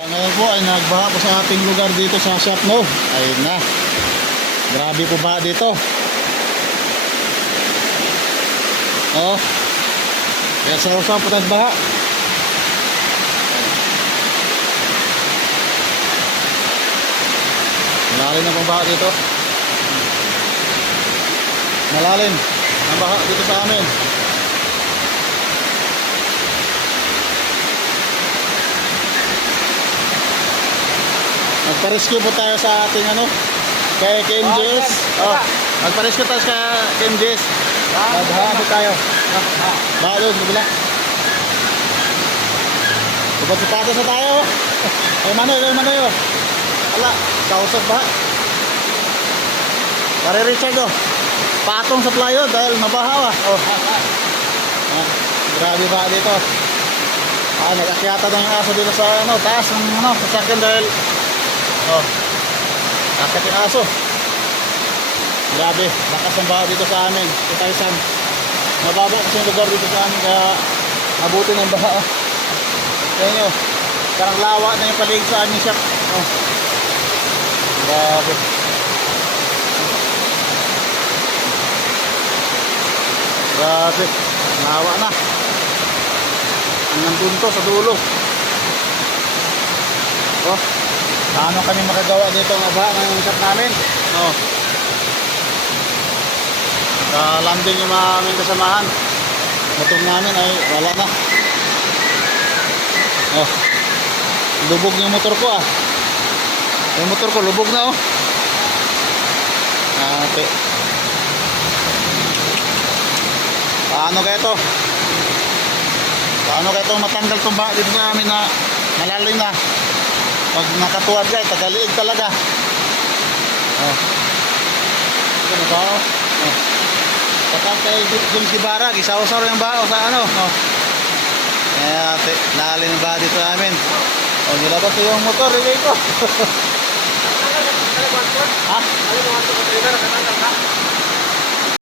Ngayon po ay nagbaha po sa ating lugar dito sa Siakno. Ayun na. Grabe po ba dito. Oh. Kaya sa usap po nagbaha. Malalim na po baha dito. Malalim ang baha dito sa amin. Magpa-rescue po tayo sa ating kay KMJS. Oh, magpa-rescue tayo sa KMJS. Magbaha po tayo. Baha doon, bigla. Ipat-ipatas na tayo. Ay manoy. Ala, kausap ba? Pare Richard patong sa playo dahil mabaha. Grabe ba dito? Nag-akyata na yung aso dito sa taas ng sasakyan dahil akit yung aso. Grabe, lakas ang baha dito sa amin. Kitaysan. Mababa kasi yung lugar dito sa amin kaya mabuti ng baha. Kaya nyo, parang lawa na yung paligid sa amin siya. Grabe. Grabe, lawa na. Nandun to sa dulo. Paano kami makagawa dito ng baha ng shop namin? Landing yung mga aming kasamahan. Motor namin ay wala na. Lubog yung motor ko yung motor ko lubog na okay. Paano kaya ito matanggal itong baha dito sa amin na malalim na? Pag nakatuwad ka, tagaliig talaga. Ito ba? Kapag tayo James Ibarra, isaw-saw yung bao sa Kaya lalim ba dito namin? Nilabas yung motor, ilay ko. Ha?